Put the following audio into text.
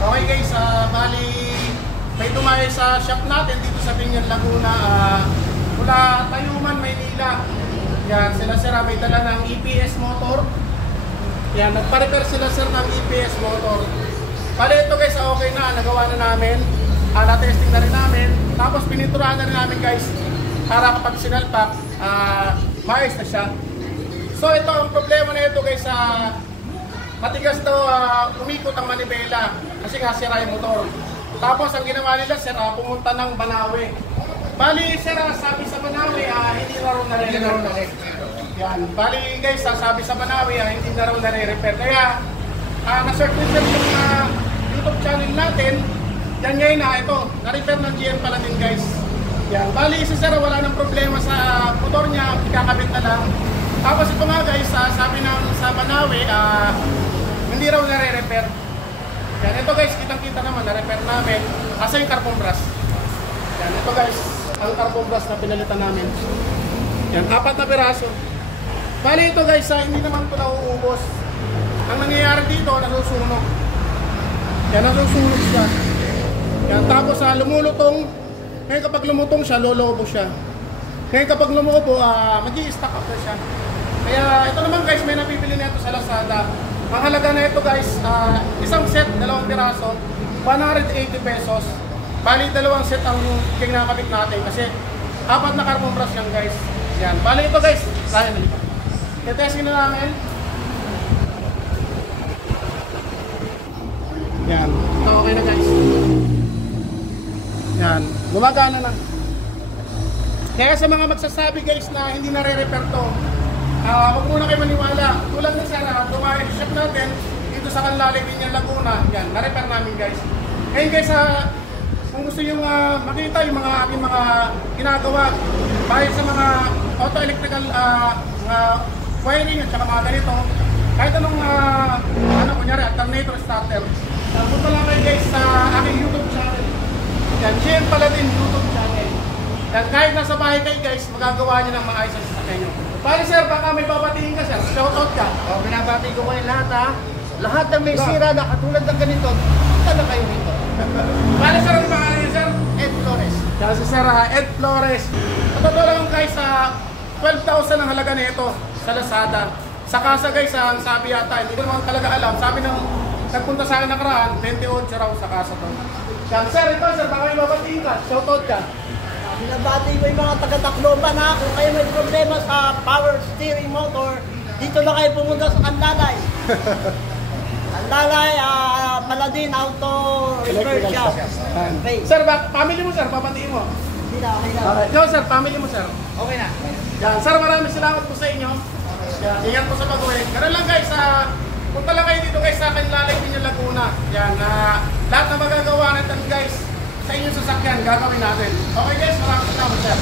Okay guys, bali may tumayo sa shop natin dito sa Binyan, Laguna, mula Tayuman, Maynila. Yan, sila sir may dala ng EPS motor. Yan, nagpa-repair sila sir ng EPS motor. Bali ito guys, okay na, nagawa na namin. Na-testing na rin namin. Tapos pininturahan na rin namin guys para kapag sinalpak, maayos na siya. So ito ang problema na ito guys, matigas daw umikot ang manibela kasi nga sira yung motor. Tapos ang ginawa nila sir, pumunta ng Banawe. Bali sir, sabi sa Banawe, hindi na raw nare-repair. Yan, bali guys, sabi sa Banawe, hindi na raw nare-repair. Kaya na-search din sir yung YouTube channel natin. Yan ngayon ito, na-repair ng GM pala din guys. Yan, bali si sir, wala nang problema sa motor niya, ikakabit na lang. Tapos ito nga guys, sabi na sa Banawe, hindi raw nare-repair. Yan, ito guys, kitang-kita naman, na-repair namin. Asa yung carbon brush. Yan, ito guys, ang carbon brush na pinalitan namin. Yan, 4 na piraso. Bali ito guys, hindi naman ito nauubos. Ang nangyayari dito, nasusunog. Yan, nasusunog siya. Yan, tapos lumulutong. Ngayon kapag lumutong siya, lolobo siya. Ngayon kapag lumubo, mag-i-stack up na siya. Kaya ito naman guys, may napipili na ito sa Lazada. Ang halaga na ito guys, isang set, 2 piraso, 180 pesos. Bali, 2 set ang kinakabit natin kasi 4 na carbon brush yan guys. Yan, bali ito guys, kaya na ito. Tetesting na namin. Yan, ito okay na guys. Yan, gumagana na. Kaya sa mga magsasabi guys na hindi nare-repair to, huwag muna kayo maniwala. Tulad na sana, tumayo sa shop natin dito sa Canlale, Binyan, Laguna. Yan, na-repair namin guys. Ngayon guys, kung gusto nyo makita yung mga aking mga ginagawa bahit sa mga auto-electrical wiring at saka mga ganito, kahit anong kunyari, alternator starter, punta lang kayo guys sa aking YouTube channel. Yan, GM pala din YouTube channel. Yan, kahit nasa bahay kayo guys, magagawa nyo ng maayos ang sasakyan nyo. Pare sir, baka may babatiin ka sir, shoutout ka. O, binabati ko kayo lahat ha. Lahat ng may sira na katulad ng ganito, punta na kayo dito. Pare sir, ang pangalan niya sir? Ed Flores. Yan si sir, Ed Flores. Totoo lang guys, 12,000 ang halaga nito sa Lazada. Sa kasa guys, ang sabi yata, hindi ko naman talaga alam. Sabi ng nagpunta sa akin nakaraan, 28 raw sa kasa to. Yan sir, ito sir, baka may babatiin ka, shoutout ka. Binabati ko yung mga taga-Tacloban ha. Kung kayo may problema sa power steering motor, dito na kayo pumunta sa Canlalay. Canlalay, Paladin Auto Repair Shop. Okay. Sir, family mo sir, babatiin mo. Hindi na, okay na. Okay. Ikaw sir, family mo sir. Okay na. Yan, sir, maraming salamat po sa inyo. Yan, ingat po sa pag-uwi. Ganun lang guys, punta lang kayo dito guys sa Canlale, Binyan, Laguna. Yan, lahat na magagawa natin guys sa inyong sasakyan, gagawin natin. Okay guys, maraming salamat sir.